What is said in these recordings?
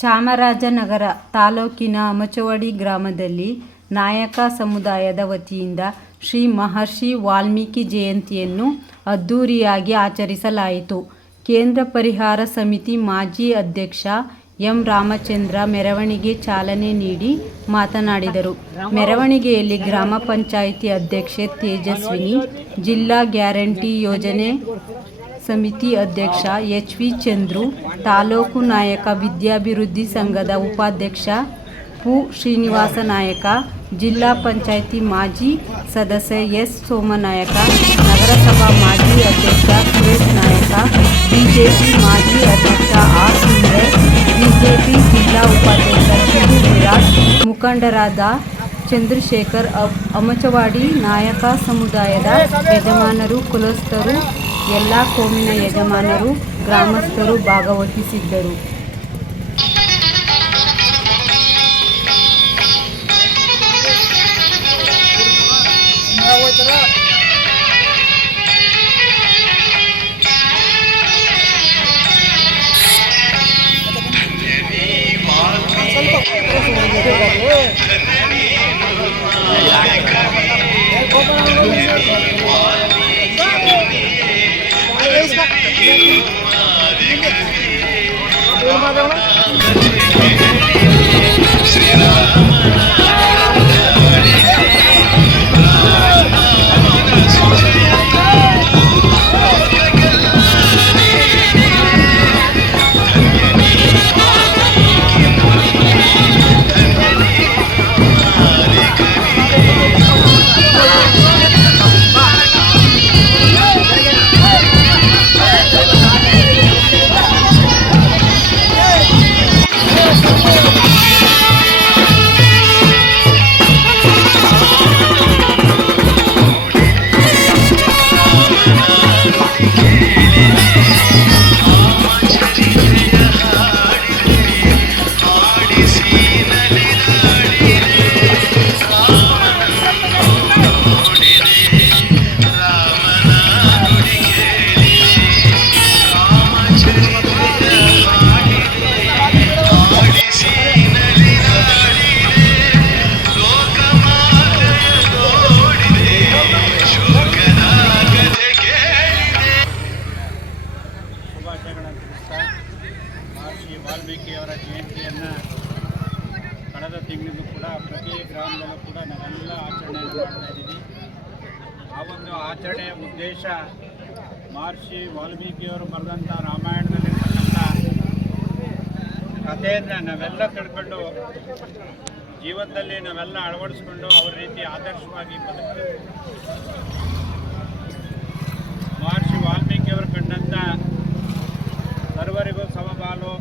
ಚಾಮರಾಜನಗರ ತಾಲೂಕಿನ ಅಮಚವಾಡಿ ಗ್ರಾಮದಲ್ಲಿ ನಾಯಕ ಸಮುದಾಯದ ವತಿಯಿಂದ ಶ್ರೀ ಮಹರ್ಷಿ ವಾಲ್ಮೀಕಿ ಜಯಂತಿಯನ್ನು ಅದ್ಧೂರಿಯಾಗಿ ಆಚರಿಸಲಾಯಿತು. ಕೇಂದ್ರ ಪರಿಹಾರ ಸಮಿತಿ ಮಾಜಿ ಅಧ್ಯಕ್ಷ ಎಂ ರಾಮಚಂದ್ರ ಮೆರವಣಿಗೆ ಚಾಲನೆ ನೀಡಿ ಮಾತನಾಡಿದರು. ಮೆರವಣಿಗೆಯಲ್ಲಿ ಗ್ರಾಮ ಪಂಚಾಯಿತಿ ಅಧ್ಯಕ್ಷೆ ತೇಜಸ್ವಿನಿ, ಜಿಲ್ಲಾ ಗ್ಯಾರಂಟಿ ಯೋಜನೆ ಸಮಿತಿ ಅಧ್ಯಕ್ಷ ಎಚ್ ವಿ ಚಂದ್ರು, ತಾಲೂಕು ನಾಯಕ ವಿದ್ಯಾಭಿವೃದ್ಧಿ ಸಂಘದ ಉಪಾಧ್ಯಕ್ಷ ಪು ಶ್ರೀನಿವಾಸ ನಾಯಕ, ಜಿಲ್ಲಾ ಪಂಚಾಯಿತಿ ಮಾಜಿ ಸದಸ್ಯ ಎಸ್ ಸೋಮನಾಯಕ, ನಗರಸಭಾ ಮಾಜಿ ಅಧ್ಯಕ್ಷ ಸುರೇಶ್ ನಾಯಕ, ಬಿಜೆಪಿ ಮಾಜಿ ಅಧ್ಯಕ್ಷ ಆರ್ ಸುಂದರ್, ಬಿಜೆಪಿ ಜಿಲ್ಲಾ ಉಪಾಧ್ಯಕ್ಷ ಶಿವು ಮುಖಂಡರಾದ ಚಂದ್ರಶೇಖರ್ ಅಮಚವಾಡಿ ನಾಯಕ ಸಮುದಾಯದ ಯಜಮಾನರು, ಕುಲಸ್ಥರು ಎಲ್ಲ ಕೋಮಿನ ಯಜಮಾನರು ಗ್ರಾಮಸ್ಥರು ಭಾಗವಹಿಸಿದ್ದರು. জানাবে আমরা ಗ್ರಾಮದಲ್ಲೂ ಕೂಡ ನಾವೆಲ್ಲ ಆಚರಣೆಯನ್ನು ಮಾಡ್ತಾ ಇದ್ದೀವಿ. ಆ ಒಂದು ಆಚರಣೆಯ ಉದ್ದೇಶ ಮಹರ್ಷಿ ವಾಲ್ಮೀಕಿಯವರು ಬರೆದಂಥ ರಾಮಾಯಣದಲ್ಲಿರ್ತಕ್ಕಂಥ ಕಥೆಯನ್ನು ನಾವೆಲ್ಲ ತಿಳ್ಕೊಂಡು ಜೀವನದಲ್ಲಿ ನಾವೆಲ್ಲ ಅಳವಡಿಸ್ಕೊಂಡು ಅವ್ರ ರೀತಿ ಆದರ್ಶವಾಗಿ ಬದುಕಬೇಕು ಮಹರ್ಷಿ ವಾಲ್ಮೀಕಿಯವರು ಕಂಡಂಥ ಸರ್ವರಿಗೂ ಸಮಪಾಲು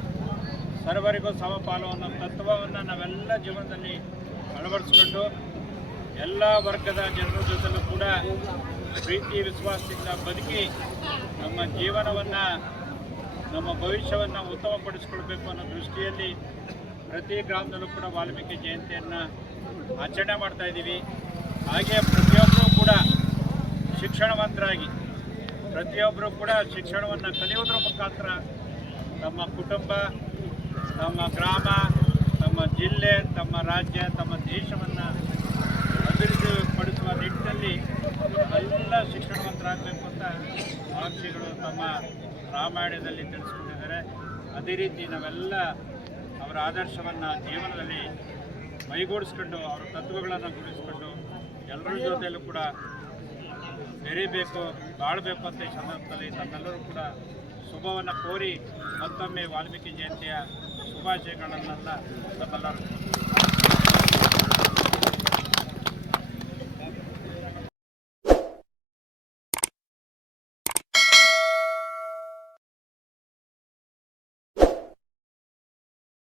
ಸರ್ವರಿಗೂ ಸಮಪಾಲು ಅನ್ನೋ ತತ್ವವನ್ನು ನಾವೆಲ್ಲ ಜೀವನದಲ್ಲಿ ಅಳವಡಿಸ್ಕೊಂಡು ಎಲ್ಲ ವರ್ಗದ ಜನರ ಜೊತೆಲೂ ಕೂಡ ಪ್ರೀತಿ, ವಿಶ್ವಾಸದಿಂದ ಬದುಕಿ ನಮ್ಮ ಜೀವನವನ್ನು, ನಮ್ಮ ಭವಿಷ್ಯವನ್ನು ಉತ್ತಮಪಡಿಸ್ಕೊಳ್ಬೇಕು ಅನ್ನೋ ದೃಷ್ಟಿಯಲ್ಲಿ ಪ್ರತಿ ಗ್ರಾಮದಲ್ಲೂ ಕೂಡ ವಾಲ್ಮೀಕಿ ಜಯಂತಿಯನ್ನು ಆಚರಣೆ ಮಾಡ್ತಾ ಇದ್ದೀವಿ. ಹಾಗೆ ಪ್ರತಿಯೊಬ್ಬರೂ ಕೂಡ ಶಿಕ್ಷಣವಂತರಾಗಿ ಪ್ರತಿಯೊಬ್ಬರೂ ಕೂಡ ಶಿಕ್ಷಣವನ್ನು ಕಲಿಯೋದ್ರ ಮುಖಾಂತರ ತಮ್ಮ ಕುಟುಂಬ, ತಮ್ಮ ಗ್ರಾಮ, ತಮ್ಮ ಜಿಲ್ಲೆ ತಮ್ಮ ರಾಜ್ಯ ತಮ್ಮ ದೇಶವನ್ನು ಅಭಿವೃದ್ಧಿಪಡಿಸುವ ನಿಟ್ಟಿನಲ್ಲಿ ಎಲ್ಲ ಶಿಕ್ಷಣವಂತರಾಗಬೇಕು ಅಂತ ಮಹರ್ಷಿಗಳು ತಮ್ಮ ರಾಮಾಯಣದಲ್ಲಿ ತಿಳಿಸ್ಕೊಂಡಿದ್ದಾರೆ ಅದೇ ರೀತಿ ನಾವೆಲ್ಲ ಅವರ ಆದರ್ಶವನ್ನು ಜೀವನದಲ್ಲಿ ಮೈಗೂಡಿಸ್ಕೊಂಡು, ಅವರ ತತ್ವಗಳನ್ನು ಗುಡಿಸ್ಕೊಂಡು ಎಲ್ಲರ ಜೊತೆಯಲ್ಲೂ ಕೂಡ ಬೆರೀಬೇಕು, ಬಾಳಬೇಕು ಅಂತ ಈ ಸಂದರ್ಭದಲ್ಲಿ ತಮ್ಮೆಲ್ಲರೂ ಕೂಡ ಶುಭವನ್ನು ಕೋರಿ ಮತ್ತೊಮ್ಮೆ ವಾಲ್ಮೀಕಿ ಜಯಂತಿಯ ಶುಭಾಶಯಗಳನ್ನೆಲ್ಲ ತಮ್ಮೆಲ್ಲರೂ